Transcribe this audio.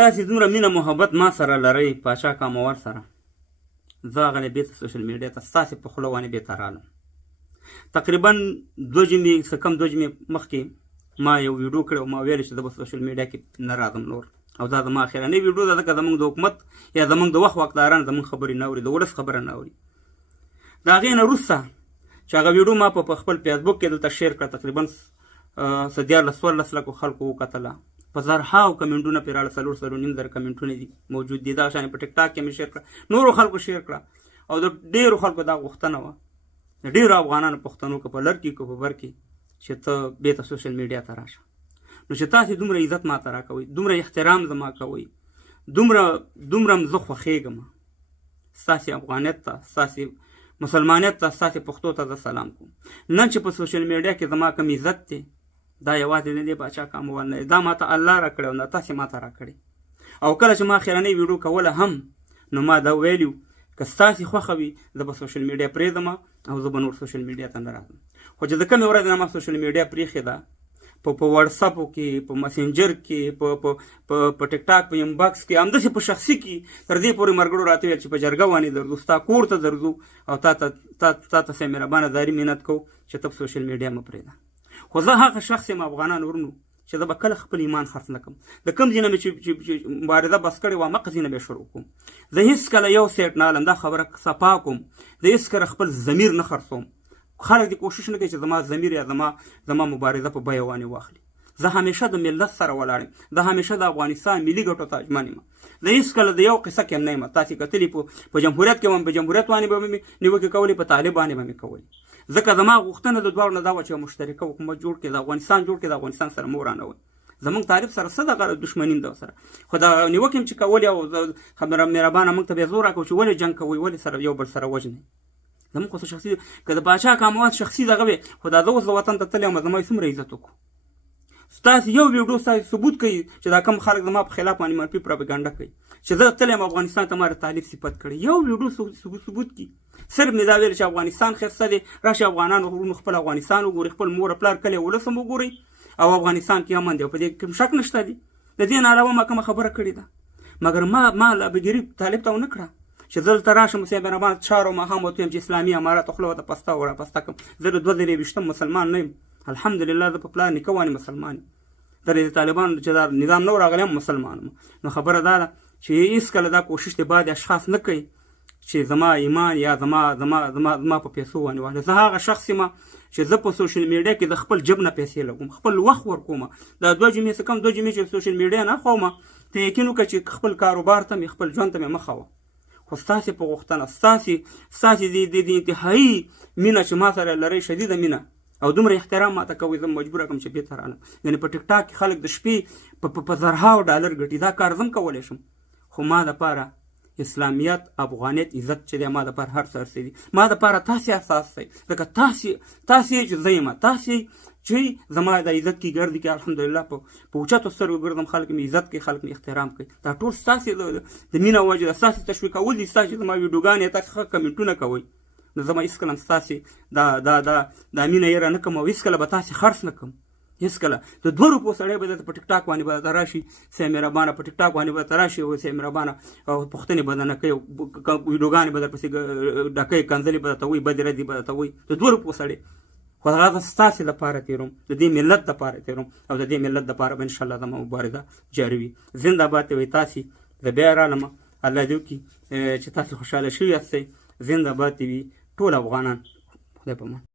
تاسې دومره مینه محبت ما سره لرئ پاچا کامور سره، زه هغه نه بېرته سوشل میډیا ته ستاسې په خوله باندې بېرته رالم. تقریبا 2 جمعې څه کم 2 جمعې مخکې ما یو ویډیو کړی او ما ویل چې زه به سوشل میډیا کې نه راځم نور، او دا زما اخرنۍ ویډیو ده، ځکه زموږ د حکومت یا زموږ د وخت واکداران زموږ خبرې نه اوري، د ولس خبره نه اوري. د هغې نه وروسته چې هغه ویډیو ما په خپل فیسبوک کې دلته شیر کړه، تقریبا 14 لکو خلکو وکتله، په زرهاو کمنټونه پرې راړه، 4.5 کمنټونه دي موجود دي. دغه شانې په ټیک ټاک کې مې شیر کړه، نورو خلکو شیر کړه، او د ډېرو خلکو دا غوښتنه وه، د ډېرو افغانانو پښتنو که په لر کې که په بر کې، چې ته بېرته سوشل میډیا ته راشه. نو چې تاسې دومره عزت ما ته راکوئ، دومره احترام زما کوئ، دومره زه خوښېږم، ستاسې افغانیت ته، ستاسې مسلمانیت ته، ستاسې پښتو ته زه سلام کوم. نن چې په سوشل میډیا کې زما کوم عزت دی، دا یوازې نه دی پاچا کامور نه، دا ما ته الله را کړی او نه تاسې ما ته را کړی. او کله چې ما اخرنۍ ویډیو کوله هم، نو ما دا ویلي که ستاسې خوښه وي زه به سوشل میډیا پرېږدم او زه به نور سوشل میډیا ته نه راځم. خو چې د کومې ورځې نه ما سوشل میډیا پرېښې ده، په واټساپو کې، په مسنجر کې، په ټیک ټاک، په انباکس کې، همداسې په شخصي کې، تر دې پورې ملګرو راته ویل چې په جرګه باندې درځو، ستا کور ته درځو او تا ته صاحب مهربانه زاري منت کوو چې ته په سوشل میډیا مه پرېږده. خو زه هغه شخص یم افغانان ورونو چې زه به کله خپل ایمان خرڅ نه کړم. د کوم ځای نه مې چې مبارزه بس کړې وه، همغه ځای نه به یې شروع کوم. زه هېڅکله یو سیټ نه هلم، دا خبره صفا کوم، زه هېڅکله خپل ضمیر نه خرڅوم. خلک دې کوشش نه کوي چې زما ضمیر یا زما مبارزه په بیه باندې واخلي. زه همیشه د ملت سره ولاړ یم، زه همیشه د افغانستان ملي ګټو ته ژمن یم. زه هېڅکله د یو قصه کې هم نه یم. تاسې کتلي په جمهوریت کې هم په جمهوریت باندې به مې نیوکې کولې، په طالب باندې به مې کولې، ځکه زما غوښتنه د دواړو نه دا وه چې یو مشترکه حکومت جوړ کړي، د افغانستان جوړ کړي، د افغانستان سره مه ورانوئ. زموږ طالب سره څه دغه دښمني ده سره، خو دا نیوکې هم چې کولې او مهربانه موږ ته به یې زور راکړو چې ولې جنګ کوئ، ولې سره یو بل سره وژنئ. زموږ خو څه شخصي، که د پاچا کامور شخصي دغه وي، خو دا زه اوس د وطن ته تللی یم، زما یې څومره عزت وکړو. ستاسې یو ویډیو ستاسې ثبوت کوي چې دا کوم خلک زما په خلاف باندې منفي پروپاګانډه کوي چې زه تللی یم افغانستان ته ما د طالب صفت کړی. یو ویډیو ثبوت کړي، صرف مې دا ویل چې افغانستان ښایسته دی، راشئ افغانانو ورونو خپل افغانستان وګورئ، خپل مور پلار کلی ولس هم وګورئ، او افغانستان کې امن دی، او په دې کوم شک نشته دی. د دې نه علاوه ما کومه خبره کړې ده، مګر ما لابهګیري طالب ته ونه کړه چې زه دلته راشم صاحب مهربانه چهار و ماښام ورته ویم چې اسلامي امارت خوله ورته پسته او راپسته کړم. زه د 2020 مسلمان نه یم، الحمدلله زه په پلار نیکه باندې مسلمان یم. د طالبانو چې دا نظام نه راغلی هم مسلمان یم. نو خبره دا ده چې هېڅکله دا کوشش د بعضې اشخاص نه کوي چې زما ایمان یا زما په پیسو باندې واخلي. زه هغه شخص یم چې زه په سوشل میډیا کې د خپل جب نه پیسې لګوم، خپل وخت ورکوم. دا 2 جمعې څه کم 2 جمعې چې سوشل میډیا نه خوم، ته یقین وکړه چې خپل کاروبار ته مې، خپل ژوند ته مې مخه وه. خو ستاسې په غوښتنه، ستاسې د انتهایي مینه چې ما سره لرئ، شدیده مینه او دومره احترام ماته کوئ، زه مجبوره کړم چې بېرته رالم. یعنې په ټیک ټاک کې خلک د شپې په زرهاو ډالر ګټي، دا کار زه هم کولی شم، خو ما دپاره اسلامیت، افغانیت، عزت چې دی، ما دپاره هر څه دی. ما دپاره تاسې اساس دی، ځکه تاسې چې زه یم، تاسې چې زما د عزت کې ګرد کې، الحمدلله په اوچتو سترګو ګرځم، خلک مې عزت کوي، خلک مې احترام کوي. دا ټول ستاسې د مینه وجه ده، ستاسې تشویقول دي، ستاسې زما ویډیوګانې تاسې ښه کمنټونه کوئ. نو زه به هېڅکله هم ستاسې دا مینه یېره نه کوم، او هېڅکله به تاسې خرڅ نه کوم. هېڅکله د 2 روپو سړی به درته په ټیک ټاک باندې به درته راشي، صاحب مهربانه په ټیک ټاک باندې به درته راشي، او صاحب مهربانه پوښتنې به درنه کوي، ویډیوګانې به درپسې ډکوي، کنځلې به درته وایي، بدې ردې به درته وایي. د 2 روپو سړی، خو هغه ستاسې لپاره تېروم، د دې ملت لپاره تېروم، او د دې ملت لپاره به انشاءالله زما مبارزه جاري وي. زنده باد ته وایي تاسې، زه بیا رالم، الله دې وکړي چې تاسې خوشحاله شوي یاستئ. زنده باد ته وي ټول افغانان. خدای په امان.